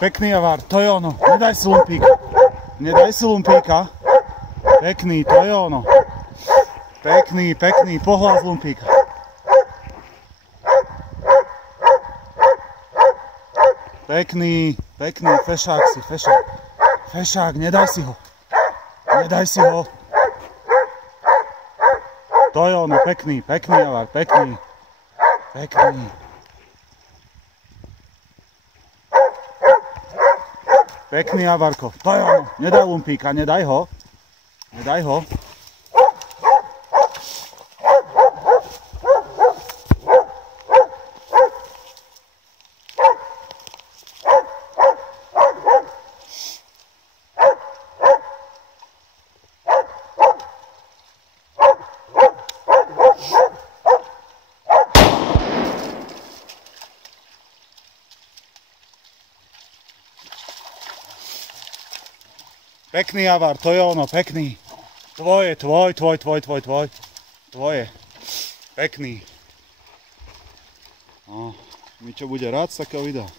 Pekný Javar, to je ono, nedaj si lumpíka. Nedaj si lumpíka. Pekný, to je ono. Pekný, pekný, pohľad lumpíka. Pekný, pekný, fešák si, fešák. Fešák, nedaj si ho. Nedaj si ho. To je ono, pekný, pekný Javar, pekný. Pekný. Pekný Javarko, to je ono, nedaj lumpíka, nedaj ho. Nedaj ho. Pekný Javar, to je ono, pekný. Tvoj. Tvoje. Pekný. No, mi čo bude rád z takého videa.